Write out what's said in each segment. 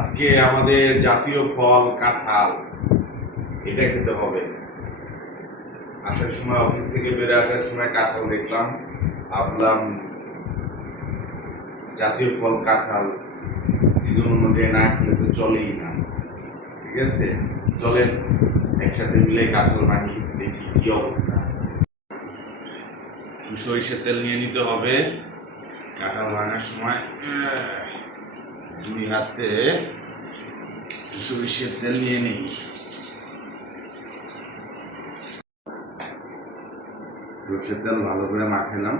আজকে আমাদের জাতীয় ফল কাঁঠাল, এটা খেতে হবে। আসার সময় অফিস থেকে বেরো আসার সময় কাঁঠাল দেখলাম, ভাবলাম জাতীয় ফল কাঁঠাল সিজন অনুযায়ী না খেলে তো চলেই না। ঠিক আছে, চলেন একসাথে মিলে কাঁঠাল ভাঙি, দেখি কি অবস্থা। সরিষার তেল নিয়ে নিতে হবে কাঁঠাল ভাঙার সময়। দুই হাতে সরিষার তেল নিয়ে নিই। সরষের তেল ভালো করে মাখালাম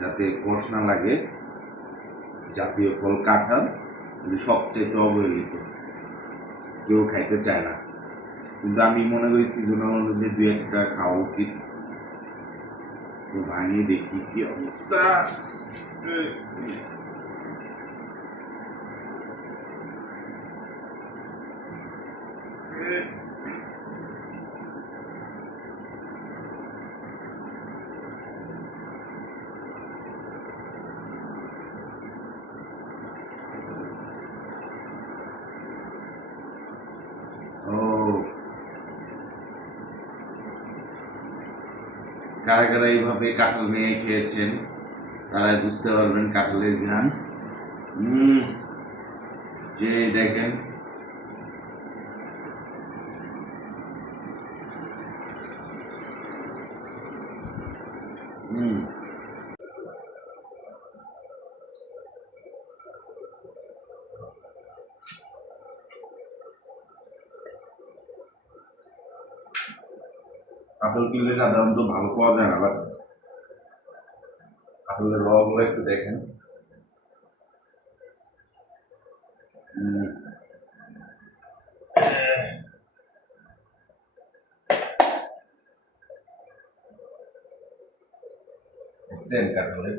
যাতে কষ না লাগে। জাতীয় ফল কাঁঠাল সবচেয়ে অবহেলিত, কেউ খাইতে চায় না, কিন্তু আমি মনে করি সিজনাল অনুযায়ী দুই একটা খাওয়া উচিত। তো ভাঙিয়ে দেখি কি অবস্থা। কারা কারা এইভাবে কাঁঠাল নিয়ে খেয়েছেন তারাই বুঝতে পারবেন কাঁঠালের ঘ্রাণ। যে দেখেন কাঁঠাল কিনলে সাধারণত ভালো পাওয়া যায় না, বাট কাঁঠালের রগুলো একটু দেখেন। কাঁঠালের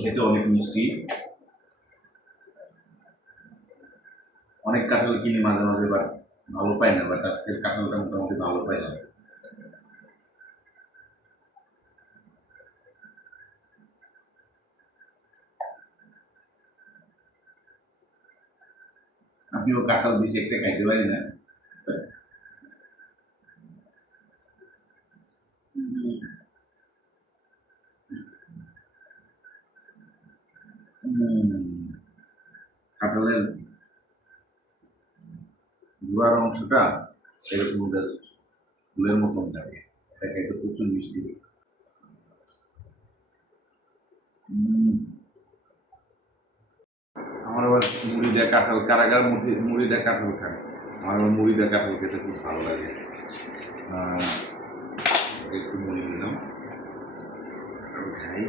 খেতে অনেক মিষ্টি। অনেক কাঁঠাল কিনি মাঝে মাঝে, বাট ভালো পাই না। বাট আজকের কাঁঠালটা মোটামুটি ভালো পাইলাম। আমিও কাঁঠাল বেশি একটা খাইতে পারি না। কাঁঠালের গুড়ার অংশটা এরকম জাস্ট ফুলের মতন থাকে, এটা খাইতে প্রচুর মিষ্টি। আমার আবার মুড়ি দেয়া কাঁঠাল, কারাগার মুড়ি দেয়া কাঁঠাল খায়। আমার আবার মুড়ি দেয়া কাঁঠাল খেতে খুব ভালো লাগে। একটু মুড়ি নিলাম, খাই।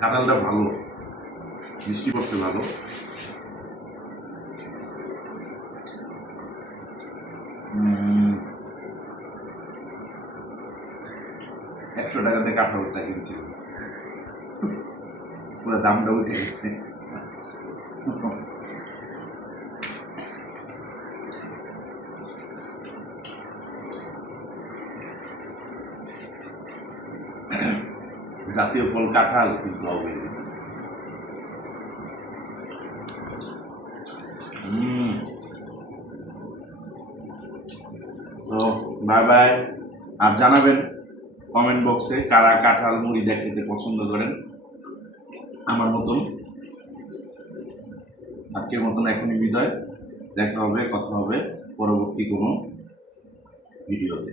কাঁঠালটা ভালো, মিষ্টি করছে ভালো। $100 দিয়ে কাঁঠালটা কিনছিল, পুরো দামটা উঠে গেছে। জাতীয় ফল কাঁঠাল কিন্তু অবহেলিত। তো বাই বাই। আর জানাবেন কমেন্ট বক্সে কারা কাঁঠাল মুড়ি দিয়ে খেতে পছন্দ করেন আমার মতন। আজকের মতন এখনই বিদায়, দেখা হবে, কথা হবে পরবর্তী কোনো ভিডিওতে।